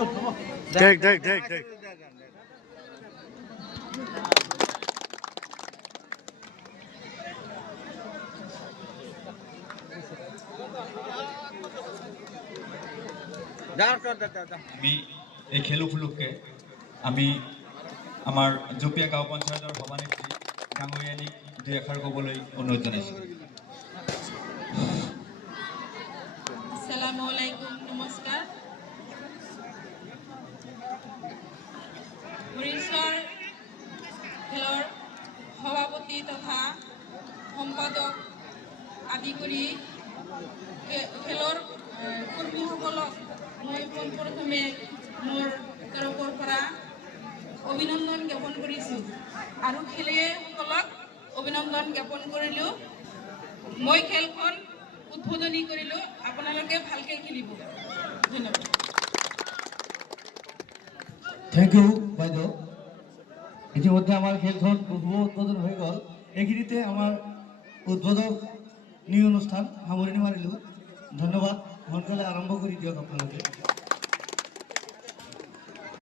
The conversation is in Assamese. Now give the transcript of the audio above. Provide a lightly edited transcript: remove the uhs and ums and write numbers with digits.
দেখ দেখ দেখ দেখ আমি এই খেল উপলক্ষে আমি আমাৰ জপিয়া গাঁও পঞ্চায়তৰ সভানেত্ৰী ডাঙৰীয়ানীক দুই এষাৰ ক'বলৈ অনুৰোধ জনাইছোঁ। আসসালামু আলাইকুম, নমস্কাৰ। হৰিশ্বৰ খেলৰ সভাপতি তথা সম্পাদক আদি কৰি খেলৰ কৰ্মীসকলক মই পোনপ্ৰথমে মোৰ তৰফৰ পৰা অভিনন্দন জ্ঞাপন কৰিছোঁ আৰু খেলুৱৈসকলক অভিনন্দন জ্ঞাপন কৰিলোঁ। মই খেলখন উদ্বোধনী কৰিলোঁ, আপোনালোকে ভালকৈ খেলিব। ধন্যবাদ। থ্যাংক ইউ বাইদেউ। ইতিমধ্যে আমাৰ খেলখন উদ্বোধন হয়ে গেল। এইখিনিতে আমাৰ উদ্বোধনী অনুষ্ঠান সামৰণি মাৰিলোঁ। ধন্যবাদ। সোনকালে আৰম্ভ কৰি দিয়ক আপোনালোকে।